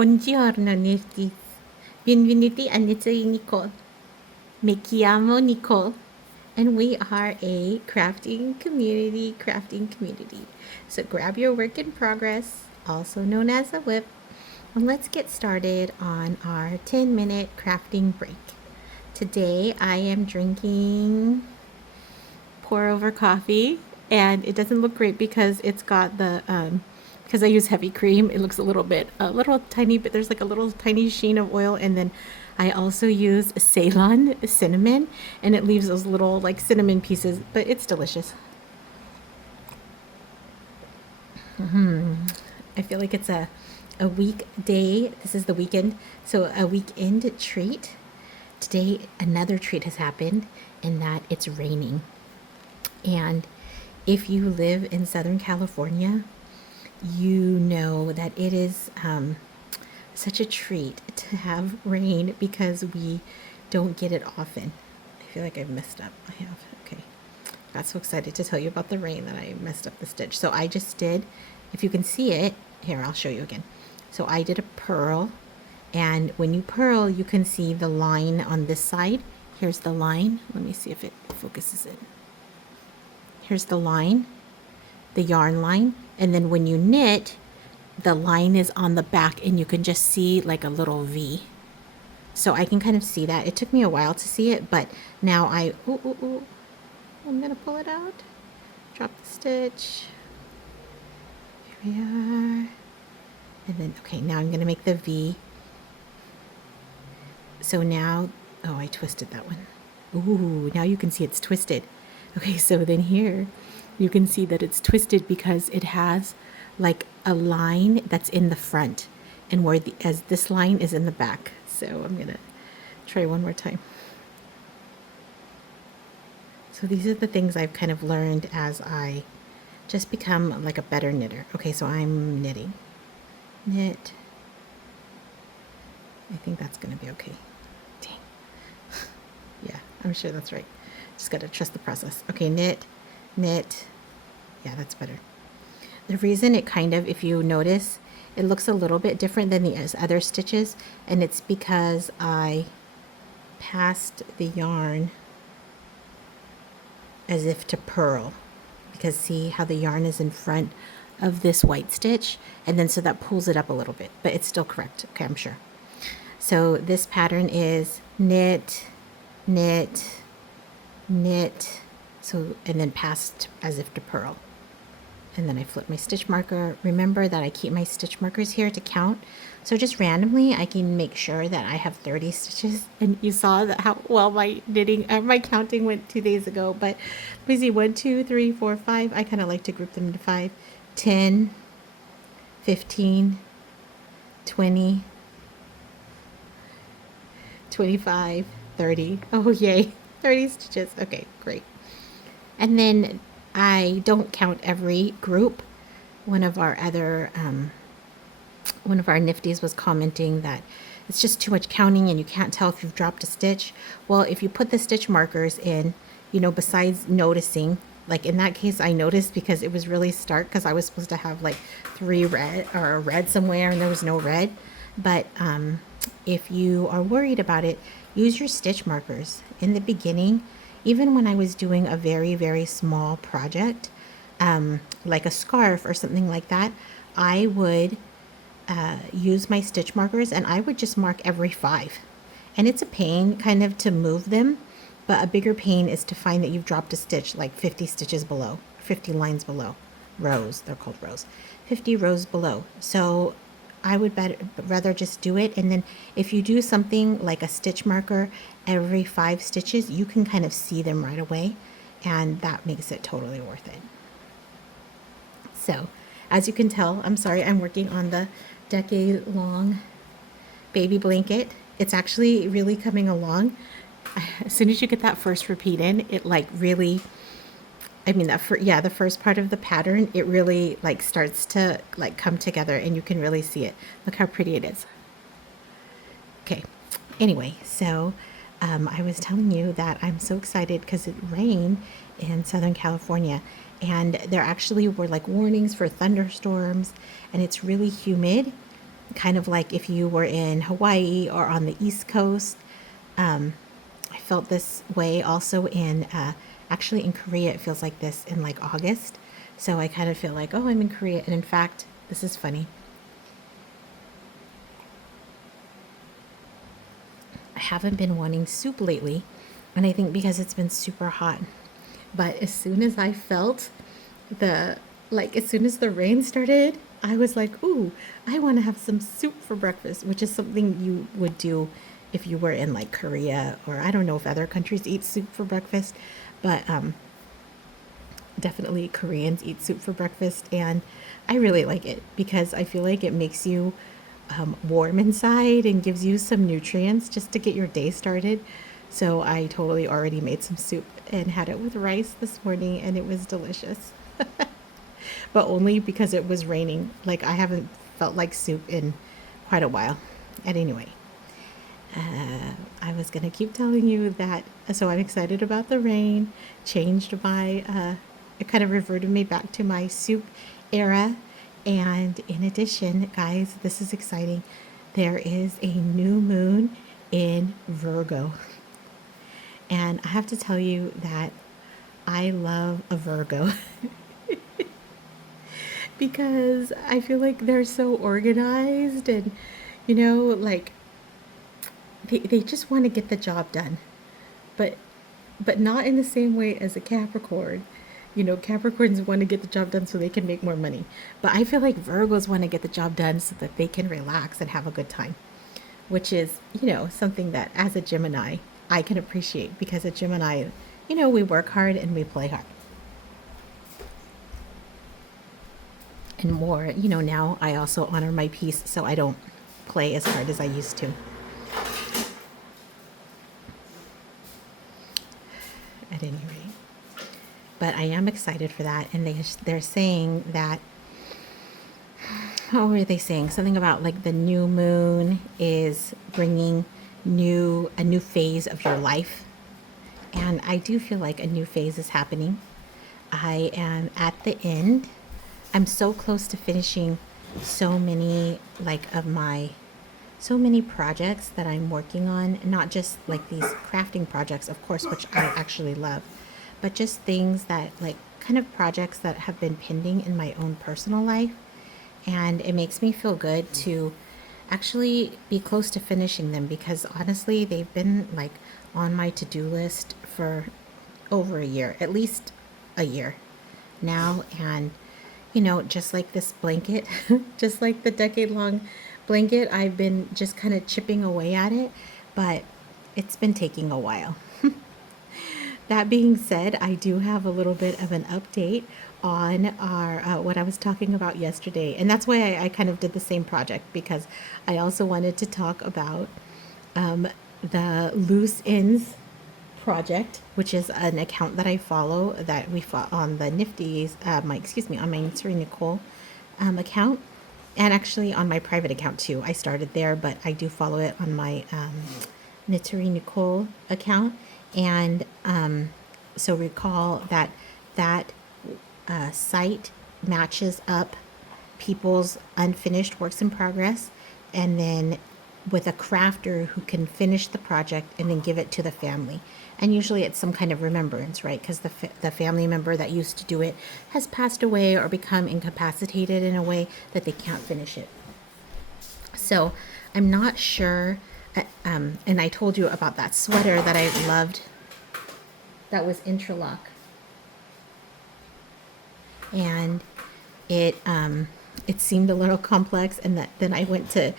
Buongiorno, kNifities. Benvenuti a Italy Nicole. Me chiamo Nicole, and we are a crafting community. So grab your work in progress, also known as a whip, and let's get started on our 10-minute crafting break. Today I am drinking pour over coffee, and it doesn't look great because it's got the because I use heavy cream, it looks a little tiny, but there's like a little tiny sheen of oil. And then I also use Ceylon cinnamon, and it leaves those little like cinnamon pieces, but it's delicious. I feel like it's a weekday. This is the weekend, so a weekend treat. Today, another treat has happened, in that it's raining. And if you live in Southern California, you know that it is such a treat to have rain because we don't get it often. I feel like I've messed up. I have. Okay. Got so excited to tell you about the rain that I messed up the stitch. So I just did, if you can see it, here, I'll show you again. So I did a purl, and when you purl, you can see the line on this side. Here's the line. Let me see if it focuses in. Here's the line, the yarn line, and then when you knit, the line is on the back, and you can just see like a little V. So I can kind of see that. It took me a while to see it, but now I'm gonna pull it out, drop the stitch, here we are, and then, okay, now I'm gonna make the V. So now, oh, I twisted that one. Ooh, now you can see it's twisted. Okay, so then here you can see that it's twisted because it has like a line that's in the front, and as this line is in the back. So I'm gonna try one more time. So these are the things I've kind of learned as I just become like a better knitter. Okay, so I'm knitting. Knit. I think that's gonna be okay. Dang. Yeah, I'm sure that's right. Just gotta trust the process. Okay, knit, knit. Yeah, that's better. The reason it kind of, if you notice, it looks a little bit different than the other stitches, and it's because I passed the yarn as if to purl, because see how the yarn is in front of this white stitch, and then so that pulls it up a little bit, but it's still correct. Okay, I'm sure. So this pattern is knit, knit, knit, so, and then passed as if to purl. And then I flip my stitch marker. Remember that I keep my stitch markers here to count. So just randomly, I can make sure that I have 30 stitches. And you saw that how well my knitting, my counting went 2 days ago. But let me see, 1, 2, 3, 4, 5. I kind of like to group them into 5, 10, 15, 20, 25, 30. Oh, yay. 30 stitches. Okay, great. And then I don't count every group. One of our Nifties was commenting that it's just too much counting and you can't tell if you've dropped a stitch. Well, if you put the stitch markers in, you know, besides noticing, like in that case, I noticed because it was really stark because I was supposed to have like 3 red or a red somewhere and there was no red. But if you are worried about it, use your stitch markers in the beginning. Even when I was doing a very, very small project, like a scarf or something like that, I would use my stitch markers, and I would just mark every 5. And it's a pain kind of to move them, but a bigger pain is to find that you've dropped a stitch like 50 stitches below, 50 lines below. Rows, they're called rows. 50 rows below. So I would rather just do it. And then if you do something like a stitch marker every 5 stitches, you can kind of see them right away, and that makes it totally worth it. So as you can tell, I'm sorry, I'm working on the decade-long baby blanket. It's actually really coming along. As soon as you get that first repeat in, it like really, I mean, the first part of the pattern, it really like starts to like come together, and you can really see it. Look how pretty it is. Okay, anyway, so I was telling you that I'm so excited because it rained in Southern California, and there actually were like warnings for thunderstorms, and it's really humid. kind of like if you were in Hawaii or on the East Coast. I felt this way also in, actually in Korea, it feels like this in like August. So I kind of feel like, oh, I'm in Korea. And in fact, this is funny. I haven't been wanting soup lately. And I think because it's been super hot. But as soon as I felt the, like, as soon as the rain started, I was like, ooh, I want to have some soup for breakfast, which is something you would do if you were in like Korea, or I don't know if other countries eat soup for breakfast, but definitely Koreans eat soup for breakfast. And I really like it because I feel like it makes you warm inside and gives you some nutrients just to get your day started. So I totally already made some soup and had it with rice this morning, and it was delicious. But only because it was raining. Like, I haven't felt like soup in quite a while. And anyway, I was going to keep telling you that. So I'm excited about the rain. Changed my, it kind of reverted me back to my soup era. And in addition, guys, this is exciting. There is a new moon in Virgo. And I have to tell you that I love a Virgo because I feel like they're so organized and, like they just want to get the job done, but not in the same way as a Capricorn. Capricorns want to get the job done so they can make more money. But I feel like Virgos want to get the job done so that they can relax and have a good time, which is, something that as a Gemini, I can appreciate because a Gemini, we work hard and we play hard. And more, now I also honor my peace so I don't play as hard as I used to. At any rate, but I am excited for that. And they're saying that, what were they saying? Something about like the new moon is bringing a new phase of your life. And I do feel like a new phase is happening. I am at the end. I'm so close to finishing so many so many projects that I'm working on, not just like these crafting projects, of course, which I actually love, but just things that like kind of projects that have been pending in my own personal life. And it makes me feel good to actually be close to finishing them because honestly, they've been like on my to-do list for over a year, at least a year now. And just like this blanket, just like the decade-long blanket, I've been just kind of chipping away at it, but it's been taking a while. That being said, I do have a little bit of an update on our what I was talking about yesterday, and that's why I kind of did the same project because I also wanted to talk about the loose ends project, which is an account that I follow that we follow on the kNifities, on my Nituri Nicole account, and actually on my private account too. I started there, but I do follow it on my Nituri Nicole account. And so recall that site matches up people's unfinished works in progress, and then with a crafter who can finish the project and then give it to the family. And usually it's some kind of remembrance, right? Because the family member that used to do it has passed away or become incapacitated in a way that they can't finish it. So I'm not sure. And I told you about that sweater that I loved. That was entrelac. And it seemed a little complex, and then I went to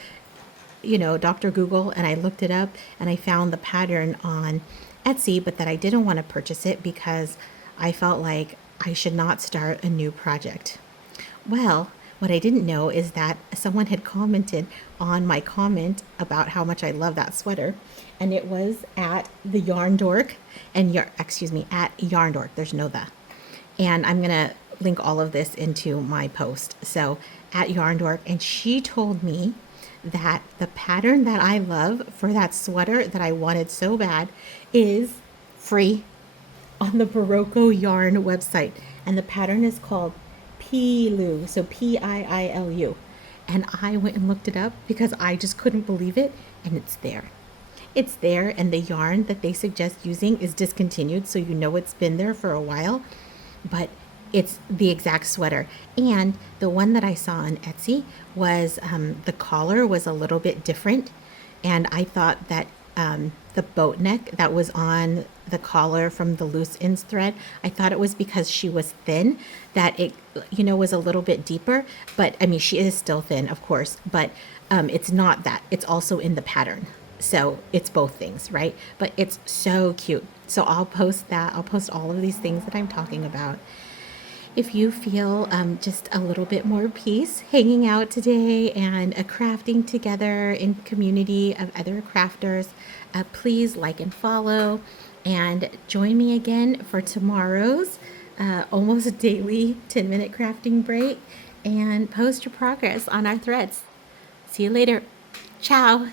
Dr. Google and I looked it up and I found the pattern on Etsy, but that I didn't want to purchase it because I felt like I should not start a new project. Well, what I didn't know is that someone had commented on my comment about how much I love that sweater, and it was at the Yarn Dork at Yarn Dork. There's no the. And I'm going to link all of this into my post. So at Yarn Dork, and she told me that the pattern that I love for that sweater that I wanted so bad is free on the Barocco Yarn website. And the pattern is called Piilu, so Piilu. And I went and looked it up because I just couldn't believe it, and it's there. It's there, and the yarn that they suggest using is discontinued, so you know it's been there for a while, but it's the exact sweater. And the one that I saw on Etsy was the collar was a little bit different, and I thought that the boat neck that was on the collar from the loose ends thread, I thought it was because she was thin that it, you know, was a little bit deeper. But I mean, she is still thin, of course, but it's not that. It's also in the pattern. So it's both things, right? But it's so cute. So I'll post that. I'll post all of these things that I'm talking about. If you feel just a little bit more peace hanging out today and crafting together in community of other crafters, please like and follow and join me again for tomorrow's almost daily 10-minute crafting break and post your progress on our threads. See you later. Ciao.